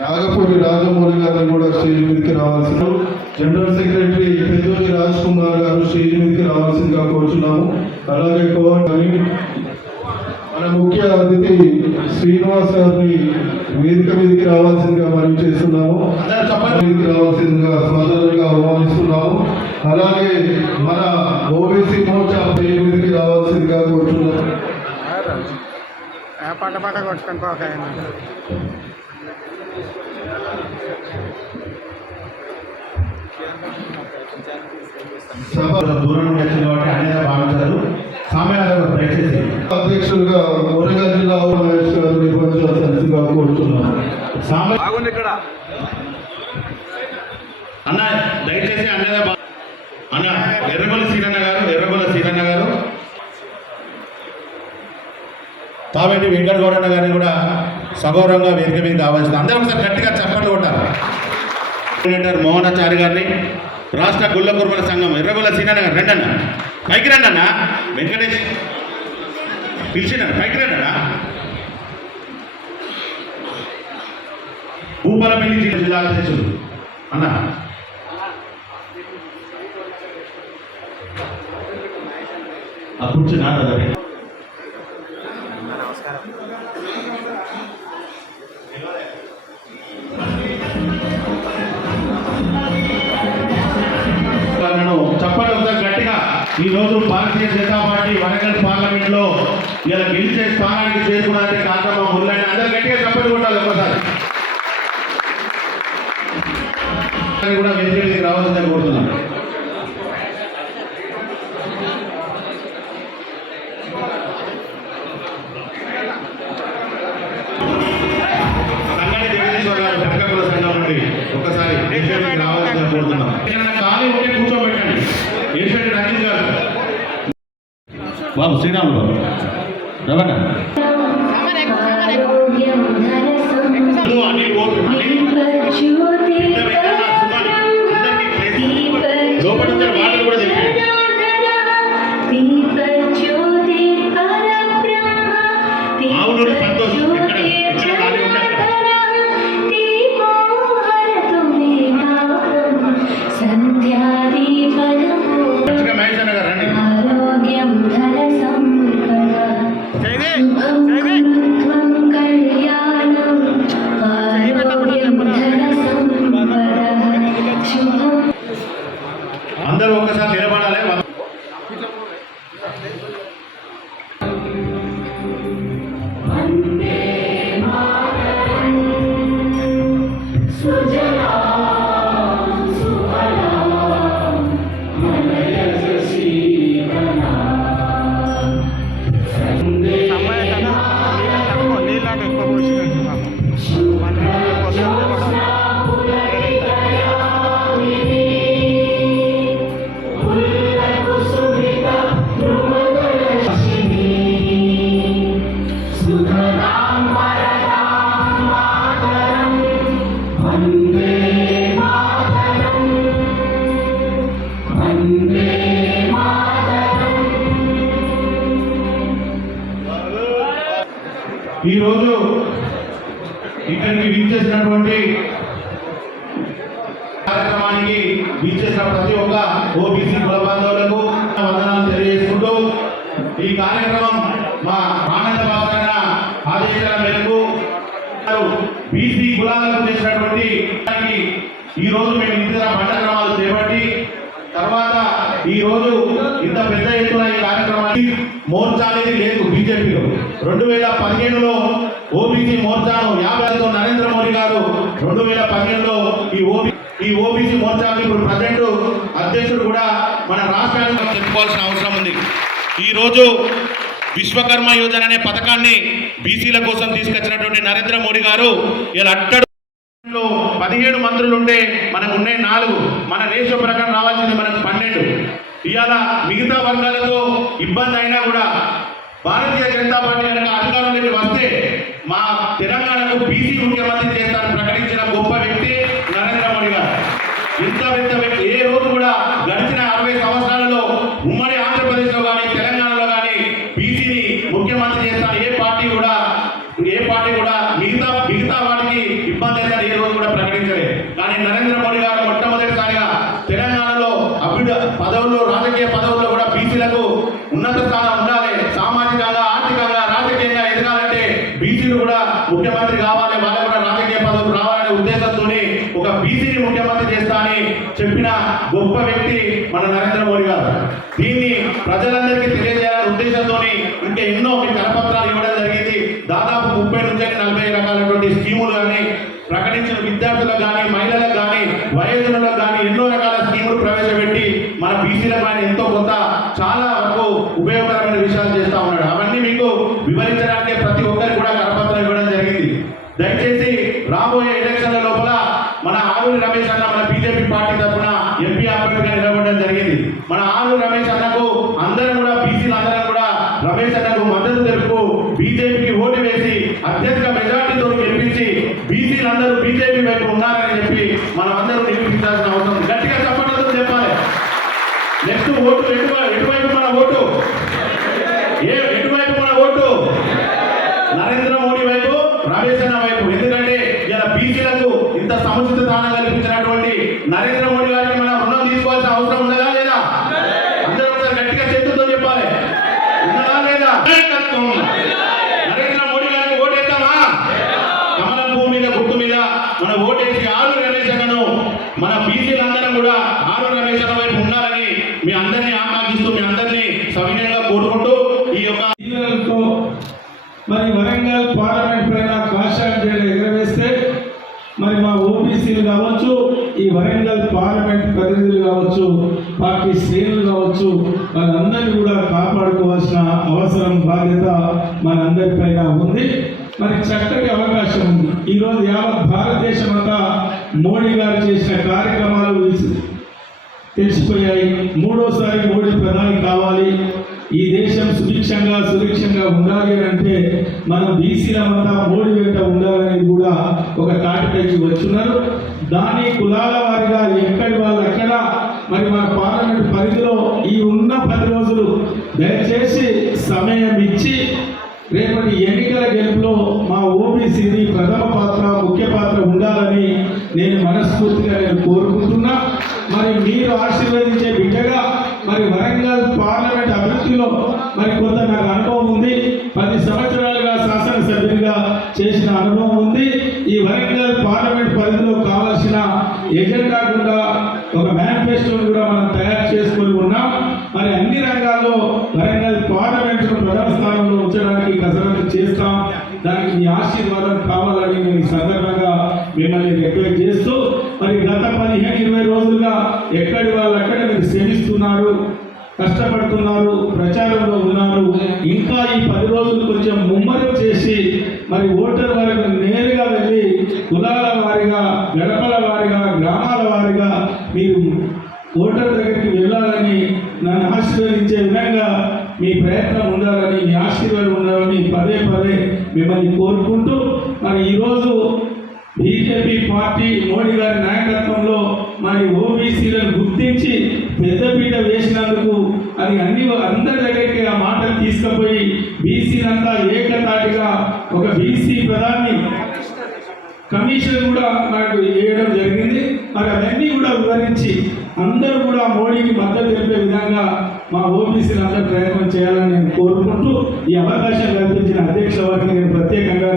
నాగపూరి రాజమౌళి గారిని కూడా స్టేజ్ మీదకి రావాల్సిన, జనరల్ సెక్రటరీ పెద్దోజి రాజ్ కుమార్ గారు స్టేజ్ మీదకి రావాల్సిందిగా కోరుచున్నాము. అలాగే మన ముఖ్య అతిథి శ్రీనివాస్ గారిని వేదిక మీదకి రావాల్సిందిగా మనం చేస్తున్నాము. మీదకి రావాల్సిందిగా సోదరులుగా ఆహ్వానిస్తున్నాము. అలాగే మన ఓబీసీ మోర్చా స్టేజ్ మీదకి రావాల్సిందిగా కోరుచున్నాము. పాట కొట్టుకొని దూరం నుండి వచ్చింది కాబట్టి అన్నిగా భావించారు. సామ్యాలు దయచేసి అధ్యక్షులుగా వరంగల్ జిల్లా నిర్వహించాల్సిందిగా కోరుతున్నాను. ఇక్కడ అన్న దయచేసి అన్నగా అన్న ఎర్రగొల్ల సీనన్న గారు తావేటి వెంకట గౌడన్న గారిని కూడా సగౌరవంగా వేదిక మీద కావాల్సింది. అందరూ ఒకసారి గట్టిగా చప్పట్లు కొట్టారు. మోహనాచారి గారిని, రాష్ట్ర గుళ్ళ కుర్మల సంఘం ఎర్రగొల్ల సీనన్న గారు రండన్న, పైకి రండి అన్న. వెంకటేష్ పిలిచిన పైకి రండి అన్న. భూపాలపల్లి జిల్లా అధ్యక్షుడు అన్న కూర్చున్నా. చెప్పండి ఒకసారి గట్టిగా. ఈరోజు భారతీయ జనతా పార్టీ వరంగల్ పార్లమెంట్ లో ఇలా గెలిచే స్థానానికి చేరుకున్నారంటే కారణం మురళి. అందరూ గట్టిగా చెప్పండి కొట్టాలి ఒకసారి. కూడా వెంకటేశ్వరికి రావాల్సిందని కోరుతున్నాను. ఒకసారి రావాల్సిందని కోరుతున్నాం. ఖాళీ ఉంటే కూర్చోబెట్టండి. ఏషియన్ రంజిత్ గారు, బాబు శ్రీరాములు బాబు రవణ లోపల వాళ్ళు కూడా తెలిపారు. ఆవునూరు సంతోష్ ఎక్కడ ఖాళీ ఉంటే మహేష్ అన్న గారు రండి. అందరూ ఒక్కసారి నిలబడాలి. ఈరోజు ఇక్కడికి విచ్చేసినటువంటి కార్యక్రమానికి విచ్చేసిన ప్రతి ఒక్క ఓబీసీ కుల బాంధవులకు వందనాలు తెలియజేసుకుంటూ, ఈ కార్యక్రమం మా ఆనంద బాబన్న ఆదేశాల మేరకు బీసీ కులాలకు చేసినటువంటి ఈ రోజు మేము ఇతర పండక్రమాలు చేపట్టి తర్వాత ఈ రోజు ఇంత పెద్ద ఎత్తున ఈ కార్యక్రమానికి మోర్చా అనేది లేదు. బీజేపీలో 2015లో ఓబీసీ మోర్చాను 50తో నరేంద్ర మోడీ గారు 2015లో ఈ ఓబీసీ మోర్చాకి ఇప్పుడు ప్రజెంట్ అధ్యక్షుడు కూడా మన రాష్ట్రానికి చెప్పుకోవాల్సిన అవసరం ఉంది. ఈరోజు విశ్వకర్మ యోజన అనే పథకాన్ని బీసీల కోసం తీసుకొచ్చినటువంటి నరేంద్ర మోడీ గారు ఇలా అట్టడు 17 మంత్రులు ఉంటే మనకు ఉన్నాయి 4. మన రేషియో ప్రకారం రావాల్సింది మనకు 12. ఇవాళ మిగతా వర్గాలతో ఇబ్బంది అయినా కూడా భారతీయ జనతా పార్టీ కనుక అధికారంలోకి వస్తే మా తెలంగాణకు బీసీ ముఖ్యమంత్రి చేస్తారని ప్రకటించిన గొప్ప వ్యక్తి నరేంద్ర మోడీ గారు. ఇంత పెద్ద వ్యక్తి ఏ రోజు కూడా గడిచిన 60 సంవత్సరాలలో ఉమ్మడి ఆంధ్రప్రదేశ్లో కానీ తెలంగాణలో కానీ బీసీని ముఖ్యమంత్రి చేస్తాను ఏ పార్టీ కూడా ఇబ్బంది అయితే ఏ రోజు కూడా ప్రకటించలేదు. కానీ నరేంద్ర మోడీ గారు మొట్టమొదటిసారిగా తెలంగాణలో అభివృద్ధి పదవుల్లో, రాజకీయ పదవుల్లో కూడా బీసీలకు ఉన్నత స్థానం ఉండాలి, సామాజికంగా, ఆర్థికంగా, రాజకీయంగా ఎదగాలంటే బీసీలు కూడా ముఖ్యమంత్రి కావాలి, వాళ్ళకు కూడా రాజకీయ పదవులు రావాలనే ఉద్దేశంతో ఒక బీసీని ముఖ్యమంత్రి చేస్తా అని చెప్పిన గొప్ప వ్యక్తి మన నరేంద్ర మోడీ గారు. దీన్ని ప్రజలందరికీ తెలియజేయాలనే ఉద్దేశంతో ఇంకా ఎన్నో కరపత్రాలు ఇవ్వడం జరిగింది. దాదాపు 30 నుంచి 40 రకాలైనటువంటి స్కీములు కానీ ప్రకటించిన విద్యార్థులకు కానీ, మహిళలకు కానీ, వయోజనులకు కానీ ఎన్నో రకాల స్కీములు ప్రవేశపెట్టి మన బీసీలకు ఆయన ఎంతో కొంత చాలా వరకు ఉపయోగకరమైన విషయాలు చేస్తూ ఉన్నాడు. అవన్నీ మీకు వివరించడానికి ప్రతి ఒక్కరికి కూడా కరపత్రం ఇవ్వడం జరిగింది. దయచేసి రాబోయే ఎలక్షన్ల లోపల మన ఆరూరి రమేష్ అన్న మన బీజేపీ పార్టీ తరఫున ఎంపీ అభ్యర్థిగా నిలబడడం జరిగింది. మన ఆరూరి రమేష్ అన్నకు అందరం కూడా, బీసీలు అందరం కూడా రమేష్ అన్నకు మద్దతు తెలుపు బీజేపీకి ఓటు వేసి అత్యధిక మెజార్టీతో గెలిపించి బీసీలందరూ బీజేపీ వైపు ఉన్నారని చెప్పి మనం అందరూ నిరూపించాల్సిన అవసరం. గట్టిగా చెప్పడంతో చెప్పాలి. నెక్స్ట్ ఓటు ఎటువైపు మన ఓటు? ఎటువైపు మన ఓటు? నరేంద్ర మోడీ వైపు, రమేష్ అన్న వైపు. ఎందుకంటే ఇలా బీసీలకు ఇంత సముచిత స్థానం కల్పించినటువంటి నరేంద్ర మోడీ గారికి మనం రుణం తీసుకోవాల్సిన అవసరం ఉన్నదా లేదా? అందరూ ఒకసారి గట్టిగా చేతులతో చెప్పాలి. ఉన్నదా లేదా? నరేంద్ర మోడీ గారికి ఓటేద్దామా? కమలం భూమి మీద, గుర్తు మీద మన ఓటేసి ఆరూరి రమేష్ అన్నను, మన బీసీలందరం కూడా ఆరూరి రమేష్ అన్న వైపు ఉన్నారని మీ అందరినీ ఆకాంక్షిస్తూ, మీ అందరినీ సవినయంగా కోరుకుంటూ ఈ యొక్క మరి వరంగల్ పార్లమెంట్ పైన కాషాయం జెండా ఎగరవేస్తే మరి మా ఓబీసీలు కావచ్చు, ఈ వరంగల్ పార్లమెంట్ ప్రతినిధులు కావచ్చు, పార్టీ శ్రేణులు కావచ్చు, వాళ్ళందరినీ కూడా కాపాడుకోవాల్సిన అవసరం, బాధ్యత మనందరిపైన ఉంది. మరి చక్కటి అవకాశం ఉంది. ఈరోజు యావత్ భారతదేశం అంతా మోడీ గారు చేసిన కార్యక్రమాలు తెలిసిపోయాయి. మూడోసారి మోడీ ప్రధాని కావాలి, ఈ దేశం సుభిక్షంగా ఉండాలి అంటే మన బీసీలమంతా మోడీ వెంట ఉండాలనేది కూడా ఒక తాటిపైకి వచ్చున్నారు. దాని కులాల వారిగా ఎక్కడి వాళ్ళు ఎక్కడ మరి మన పార్లమెంట్ పరిధిలో ఈ ఉన్న 10 రోజులు దయచేసి సమయం ఇచ్చి రేపటి ఎన్నికల గెలుపులో మా ఓబీసీని ప్రథమ పాత్ర, ముఖ్య పాత్ర ఉండాలని నేను మనస్ఫూర్తిగా కోరుకుంటున్నా. మరి మీరు ఆశీర్వదించే బిడ్డగా మరి వరంగల్ పార్లమెంట్ అభివృద్ధిలో మరి కొంత నాకు అనుభవం ఉంది. 10 సంవత్సరాలుగా శాసనసభ్యుడిగా చేసిన అనుభవం ఉంది. ఈ వరంగల్ పార్లమెంట్ పరిధిలో కావాల్సిన ఎజెండా కూడా, ఒక మేనిఫెస్టోని కూడా మనం తయారు చేసుకొని ఉన్నాం. మరి అన్ని రంగాల్లో వరంగల్ పార్లమెంట్ను ప్రధాన స్థానంలో ఉంచడానికి కసరత్తు చేస్తాం. దానికి మీ ఆశీర్వాదం కావాలని నేను ఈ సందర్భంగా మిమ్మల్ని రిక్వెస్ట్ చేస్తూ, మరి గత 15-20 రోజులుగా ఎక్కడి వాళ్ళు అక్కడ మీరు శ్రమిస్తున్నారు, కష్టపడుతున్నారు, ప్రచారంలో ఉన్నారు. ఇంకా ఈ 10 రోజులు కొంచెం ముమ్మరం చేసి మరి ఓటర్ వారికి నేరుగా వెళ్ళి కులాల వారిగా, గడపల వారిగా, గ్రామాల వారిగా మీరు ఓటర్ దగ్గరికి వెళ్ళాలని, నన్ను ఆశీర్వదించే విధంగా మీ ప్రయత్నం ఉండాలని, మీ ఆశీర్వాదం ఉండాలని పదే మిమ్మల్ని కోరుకుంటూ, మరి ఈరోజు బీజేపీ పార్టీ మోడీ గారి నాయకత్వంలో మరి ఓబీసీలను గుర్తించి పెద్దపీట వేసినందుకు అది అందరి దగ్గరికి ఆ మాటలు తీసుకుపోయి బీసీలంతా ఏకతాటిగా ఒక బీసీ ప్రధాని కమిషన్ కూడా మనకు వేయడం జరిగింది. మరి అవన్నీ కూడా వివరించి అందరూ కూడా మోడీకి మద్దతు తెలిపే విధంగా మా ఓబీసీలు అందరూ ప్రయత్నం చేయాలని నేను కోరుకుంటూ, ఈ అవకాశం కల్పించిన అధ్యక్ష వారికి నేను ప్రత్యేకంగా